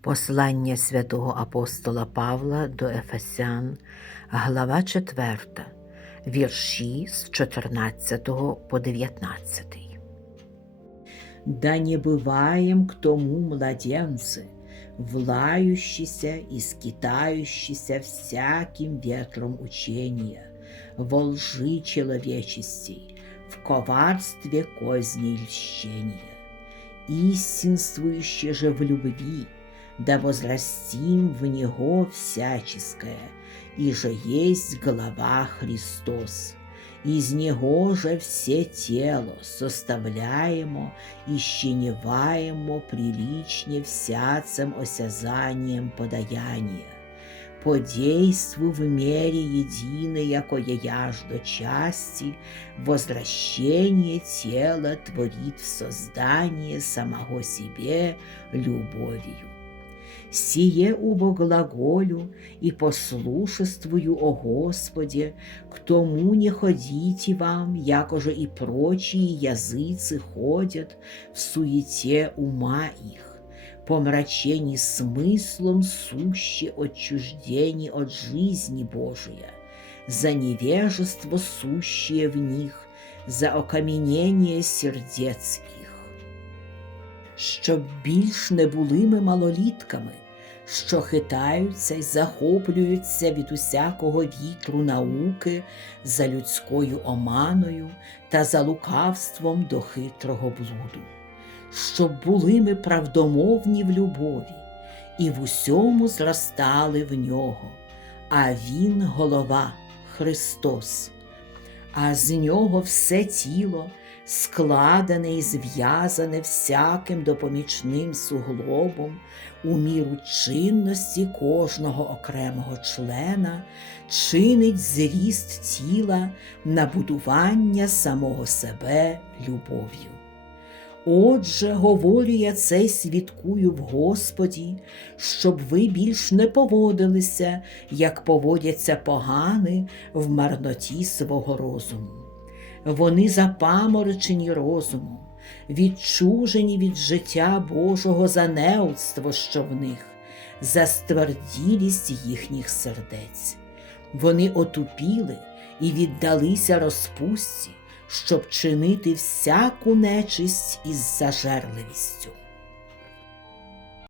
Послання святого апостола Павла до Ефесян, глава 4, вірші з 14 по 19. Да не бываем к тому младенцы, влающиеся и скитающиеся всяким ветром учения, во лжи человечестей, в коварстве козней льщения. Истинствующие же в любви, да возрастим в Него всяческое, и же есть голова Христос. Из Него же все тело, составляемо и щеневаемо приличне всяцем осязанием подаяния. По действу в мере единой, якое яждо части, возвращение тела творит в создание самого себе любовью. Сие убо глаголю и послушествую о Господе, к тому не ходите вам, якоже и прочие языцы ходят в суете ума их, помрачений смыслом суще отчуждений от жизни Божия, за невежество сущее в них, за окаменение сердец щоб більш не були ми малолітками, що хитаються й захоплюються від усякого вітру науки за людською оманою та за лукавством до хитрого блуду, щоб були ми правдомовні в любові і в усьому зростали в нього, а Він голова Христос, а з нього все тіло складене і зв'язане всяким допомічним суглобом у міру чинності кожного окремого члена, чинить зріст тіла на будування самого себе любов'ю. Отже, говорю я це й свідкую в Господі, щоб ви більш не поводилися, як поводяться погани в марноті свого розуму. Вони запаморочені розумом, відчужені від життя Божого за неудство, що в них, за стверділість їхніх сердець. Вони отупіли і віддалися розпустці, щоб чинити всяку нечисть із зажерливістю.